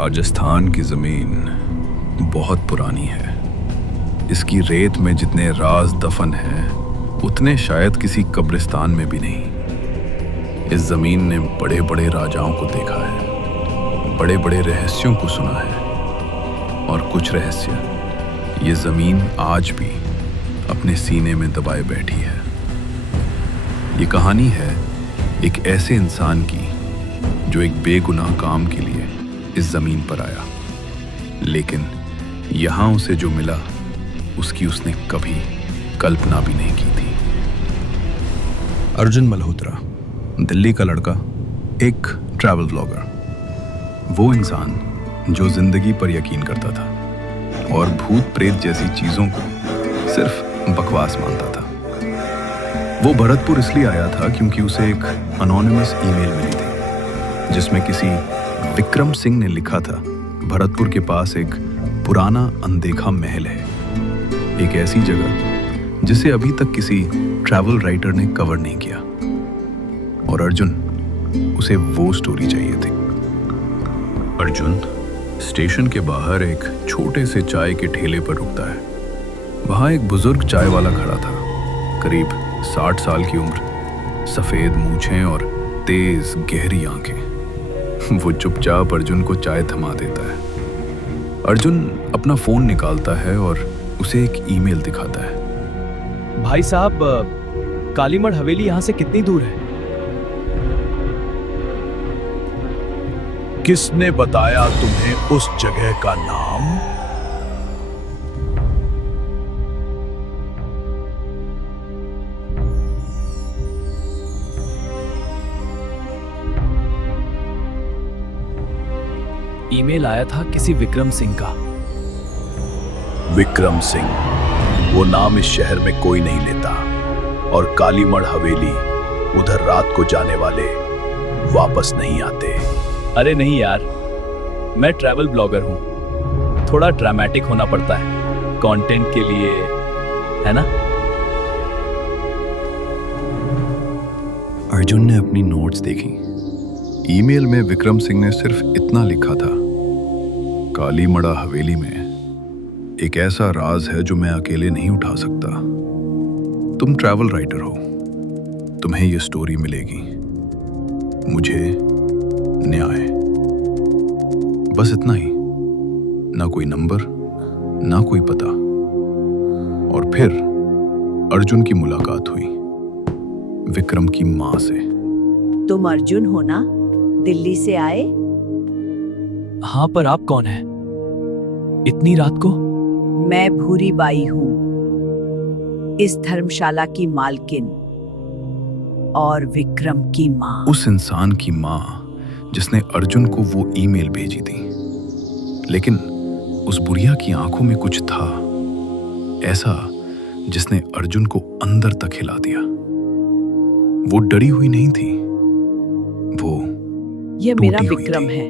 राजस्थान की ज़मीन बहुत पुरानी है। इसकी रेत में जितने राज दफन हैं उतने शायद किसी कब्रिस्तान में भी नहीं। इस ज़मीन ने बड़े बड़े राजाओं को देखा है, बड़े बड़े रहस्यों को सुना है, और कुछ रहस्य ये ज़मीन आज भी अपने सीने में दबाए बैठी है। ये कहानी है एक ऐसे इंसान की जो एक बेगुनाह काम के लिए इस ज़मीन पर आया, लेकिन यहाँ उसे जो मिला उसकी उसने कभी कल्पना भी नहीं की थी। अर्जुन मल्होत्रा, दिल्ली का लड़का, एक ट्रैवल ब्लॉगर। वो इंसान जो जिंदगी पर यकीन करता था और भूत प्रेत जैसी चीज़ों को सिर्फ बकवास मानता था। वो भरतपुर इसलिए आया था क्योंकि उसे एक अनोनिमस ईमेल मिली थी जिसमें किसी विक्रम सिंह ने लिखा था, भरतपुर के पास एक पुराना अनदेखा महल है, एक ऐसी जगह जिसे अभी तक किसी ट्रैवल राइटर ने कवर नहीं किया। और अर्जुन, उसे वो स्टोरी चाहिए थी। अर्जुन स्टेशन के बाहर एक छोटे से चाय के ठेले पर रुकता है। वहां एक बुजुर्ग चाय वाला खड़ा था, करीब 60 साल की उम्र, सफेद मूछें और तेज गहरी आंखें। वो चुपचाप अर्जुन को चाय थमा देता है। अर्जुन अपना फोन निकालता है और उसे एक ईमेल दिखाता है। भाई साहब, कालीमठ हवेली यहाँ से कितनी दूर है? किसने बताया तुम्हें उस जगह का नाम? ईमेल आया था किसी विक्रम सिंह का। विक्रम सिंह, वो नाम इस शहर में कोई नहीं लेता। और कालीमठ हवेली, उधर रात को जाने वाले वापस नहीं आते। अरे नहीं यार, मैं ट्रैवल ब्लॉगर हूँ, थोड़ा ड्रामेटिक होना पड़ता है कंटेंट के लिए, है ना? अर्जुन ने अपनी नोट्स देखी। ईमेल में विक्रम सिंह ने सिर्फ इतना लिखा था, कालीमड़ा हवेली में एक ऐसा राज है जो मैं अकेले नहीं उठा सकता। तुम ट्रैवल राइटर हो, तुम्हें यह स्टोरी मिलेगी, मुझे न्याय। बस इतना ही, ना कोई नंबर, ना कोई पता। और फिर अर्जुन की मुलाकात हुई विक्रम की मां से। तुम अर्जुन हो ना, दिल्ली से आए? हाँ, पर आप कौन हैं इतनी रात को? मैं भूरी बाई हूँ, इस धर्मशाला की मालकिन और विक्रम की माँ। उस इंसान की माँ जिसने अर्जुन को वो ईमेल भेजी थी। लेकिन उस बुढ़िया की आंखों में कुछ था ऐसा जिसने अर्जुन को अंदर तक हिला दिया। वो डरी हुई नहीं थी, वो ये मेरा टूटी हुई विक्रम थी। है।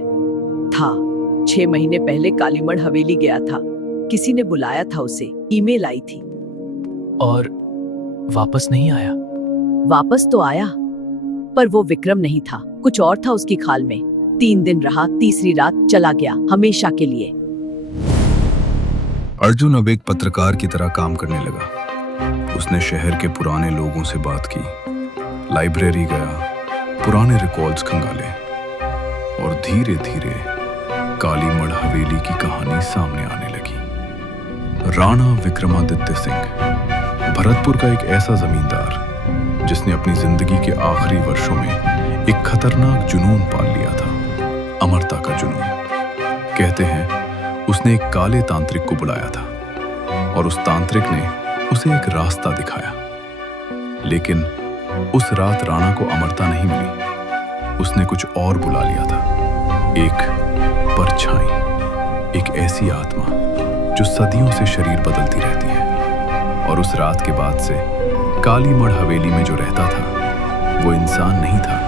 था 6 महीने पहले कालीमठ हवेली गया था, किसी ने बुलाया था उसे, ईमेल आई थी। और वापस नहीं आया? वापस तो आया, पर वो विक्रम नहीं था, कुछ और था उसकी खाल में। 3 दिन रहा, तीसरी रात चला गया, हमेशा के लिए। अर्जुन अब एक पत्रकार की तरह काम करने लगा। उसने शहर के पुराने लोगों से बात की, लाइब्रेरी गया, पुराने रिकॉर्ड्स खंगाले, और धीरे धीरे कालीमठ हवेली की कहानी सामने आने लगी। राणा विक्रमादित्य सिंह, भरतपुर का एक ऐसा जमींदार जिसने अपनी जिंदगी के आखिरी वर्षों में एक खतरनाक जुनून पाल लिया था, अमरता का जुनून। कहते हैं उसने एक काले तांत्रिक को बुलाया था और उस तांत्रिक ने उसे एक रास्ता दिखाया। लेकिन उस रात राणा को अमरता नहीं मिली, उसने कुछ और बुला लिया था, एक परछाई, एक ऐसी आत्मा जो सदियों से शरीर बदलती रहती है। और उस रात के बाद से कालीमठ हवेली में जो रहता था वो इंसान नहीं था।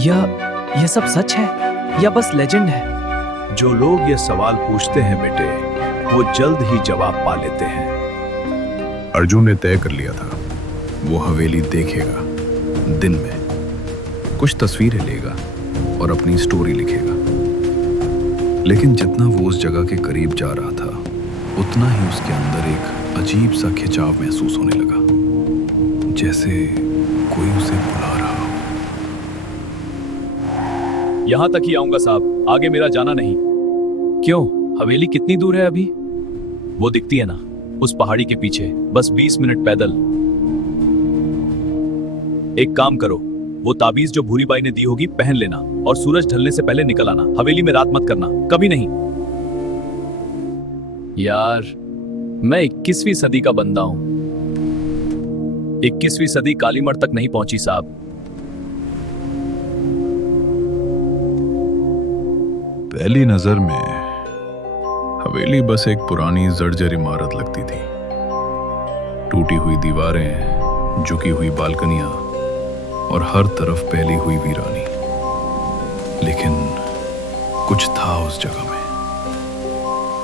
यह सब सच है या बस लेजेंड है? जो लोग ये सवाल पूछते हैं बेटे, वो जल्द ही जवाब पा लेते हैं। अर्जुन ने तय कर लिया था, वो हवेली देखेगा, दिन में कुछ तस्वीरें लेगा और अपनी स्टोरी लिखेगा। लेकिन जितना वो उस जगह के करीब जा रहा था, उतना ही उसके अंदर एक अजीब सा खिंचाव महसूस होने लगा, जैसे कोई उसे बुला रहा हो। यहां तक ही आऊंगा साहब, आगे मेरा जाना नहीं। क्यों, हवेली कितनी दूर है अभी? वो दिखती है ना, उस पहाड़ी के पीछे, बस 20 मिनट पैदल। एक काम करो, वो ताबीज जो भूरी बाई ने दी होगी पहन लेना और सूरज ढलने से पहले निकल आना। हवेली में रात मत करना, कभी नहीं। यार, मैं 21वीं सदी का बंदा हूं। 21वीं सदी कालीमठ तक नहीं पहुंची साहब। पहली नजर में हवेली बस एक पुरानी जर्जर इमारत लगती थी। टूटी हुई दीवारें, झुकी हुई बालकनियां और हर तरफ फैली हुई वीरानी। लेकिन कुछ था उस जगह में,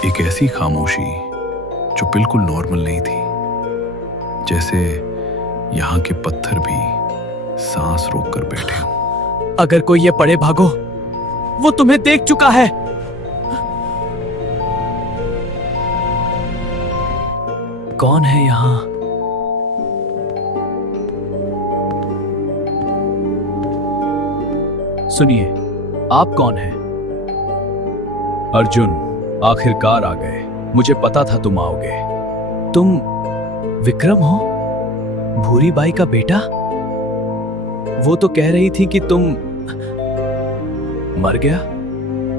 एक ऐसी खामोशी जो बिल्कुल नॉर्मल नहीं थी, जैसे यहाँ के पत्थर भी सांस रोक कर बैठे हों। अगर कोई ये पड़े भागो, वो तुम्हें देख चुका है। कौन है यहां? सुनिए, आप कौन हैं? अर्जुन, आखिरकार आ गए। मुझे पता था तुम आओगे। तुम विक्रम हो, भूरी बाई का बेटा? वो तो कह रही थी कि तुम मर गया।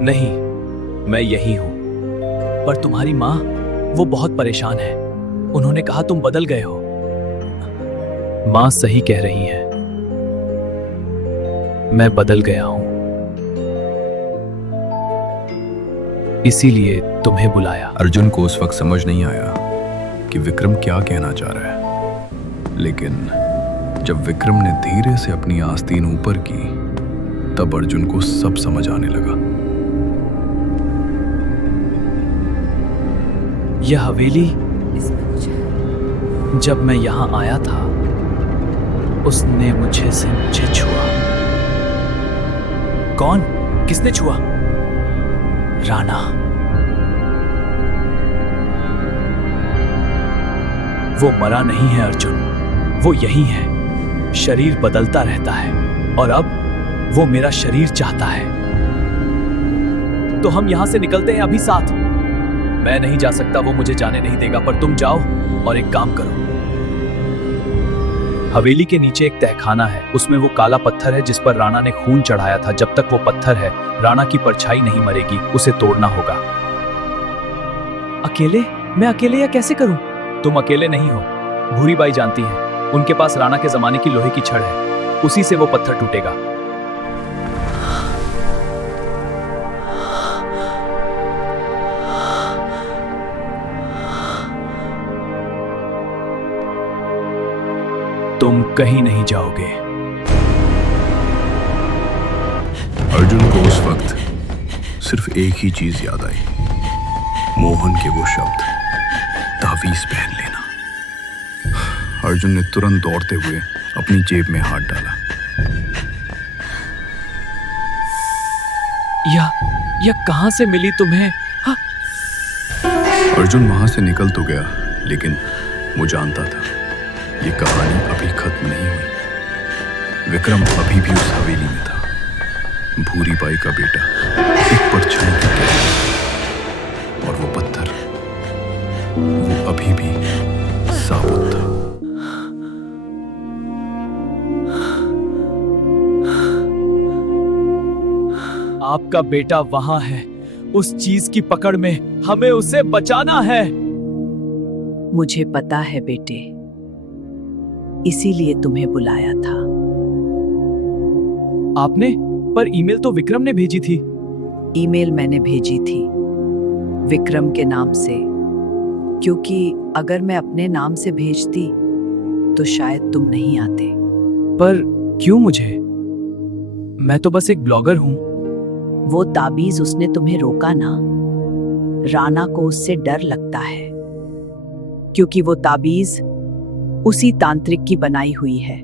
नहीं, मैं यही हूं। पर तुम्हारी माँ, वो बहुत परेशान है। उन्होंने कहा तुम बदल गए हो। माँ सही कह रही है, मैं बदल गया हूं। इसीलिए तुम्हें बुलाया। अर्जुन को उस वक्त समझ नहीं आया कि विक्रम क्या कहना चाह रहा है, लेकिन जब विक्रम ने धीरे से अपनी आस्तीन ऊपर की, तब अर्जुन को सब समझ आने लगा। यह हवेली, जब मैं यहां आया था, उसने मुझे छुआ। कौन? किसने छुआ? राणा। वो मरा नहीं है अर्जुन, वो यही है। शरीर बदलता रहता है और अब वो मेरा शरीर चाहता है। तो हम यहां से निकलते हैं अभी साथ। मैं नहीं जा सकता, वो मुझे जाने नहीं देगा, पर तुम जाओ और एक काम करो। हवेली के नीचे एक तहखाना है, उसमें वो काला पत्थर है जिस पर राणा ने खून चढ़ाया था। जब तक वो पत्थर है, राणा की परछाई नहीं मरेगी, उसे तोड़ना होगा। अकेले? मैं अकेले या कैसे करूं? तुम अकेले नहीं हो, भूरी बाई जानती है। उनके पास राणा के जमाने की लोहे की छड़ है, उसी से वो पत्थर टूटेगा। तुम कहीं नहीं जाओगे। अर्जुन को उस वक्त सिर्फ एक ही चीज याद आई, मोहन के वो शब्द, तावीज पहन लेना। अर्जुन ने तुरंत दौड़ते हुए अपनी जेब में हाथ डाला। यह कहां से मिली तुम्हें? हाँ? अर्जुन वहां से निकल तो गया, लेकिन वो जानता था ये कहानी अभी खत्म नहीं हुई। विक्रम अभी भी उस हवेली में था, भूरी बाई का बेटा, एक परछाई की तरह। और वो पत्थर, वो अभी भी साबुत था। आपका बेटा वहां है, उस चीज की पकड़ में। हमें उसे बचाना है। मुझे पता है बेटे, इसीलिए तुम्हें बुलाया था। आपने? पर ईमेल तो विक्रम ने भेजी थी। ईमेल मैंने भेजी थी विक्रम के नाम से, क्योंकि अगर मैं अपने नाम से भेजती तो शायद तुम नहीं आते। पर क्यों मुझे? मैं तो बस एक ब्लॉगर हूं। वो ताबीज उसने तुम्हें रोका ना। राणा को उससे डर लगता है, क्योंकि वो ताबीज उसी तांत्रिक की बनाई हुई है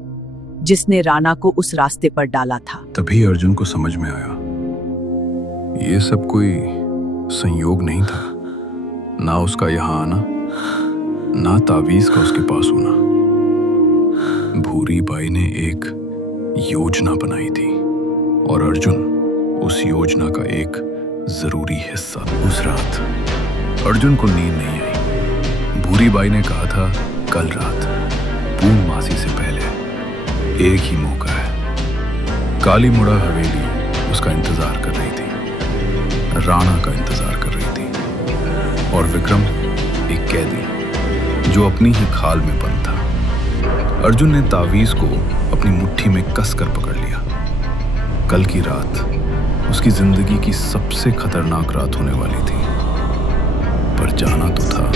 जिसने राणा को उस रास्ते पर डाला था। तभी अर्जुन को समझ में आया, ये सब कोई संयोग नहीं था, ना उसका यहाँ आना, ना तावीज का उसके पास होना। भूरी बाई ने एक योजना बनाई थी और अर्जुन उस योजना का एक जरूरी हिस्सा। उस रात अर्जुन को नींद नहीं आई। भूरी बाई ने कहा था कल रात पूर्णमासी से पहले एक ही मौका है। काली मुड़ा हवेली उसका इंतजार कर रही थी, राणा का इंतजार कर रही थी और विक्रम एक कैदी जो अपनी ही खाल में बंद था। अर्जुन ने तावीज को अपनी मुट्ठी में कसकर पकड़ लिया। कल की रात उसकी जिंदगी की सबसे खतरनाक रात होने वाली थी, पर जाना तो था